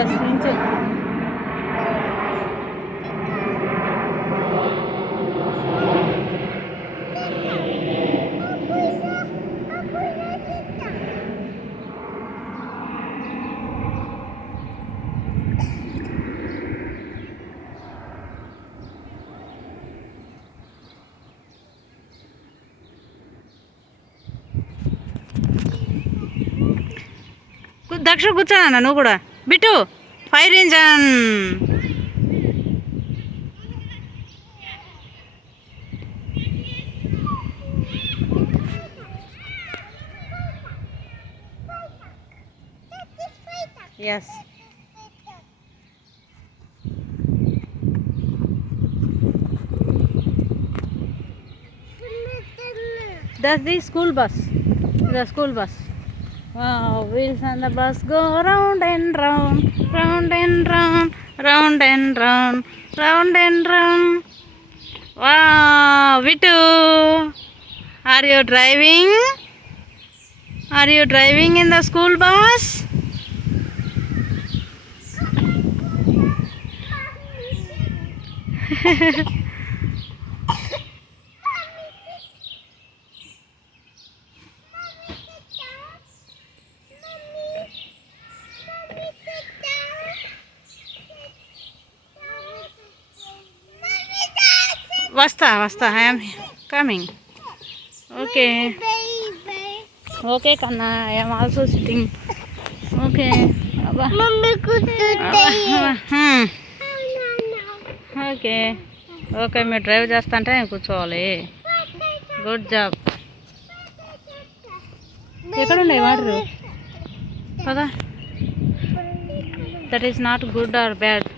Yes inch. Daksha కూర్చోనా నువ్వు కూడా. Bittu fire engine. Yes that's the school bus. The school bus. Wow, wheels on the bus go round and round, round and round, round and round, round and round. Wow, Vitu, are you driving? Are you driving in the school bus? Vasta, I am coming. Okay. Okay, Kanna, I am also sitting. Okay. Mommy could okay okay, మీరు drive చేస్తుంటే నేను కూర్చోవాలి. Good job. ఎక్కడ ఉన్నాయి water కదా? That is not good or bad.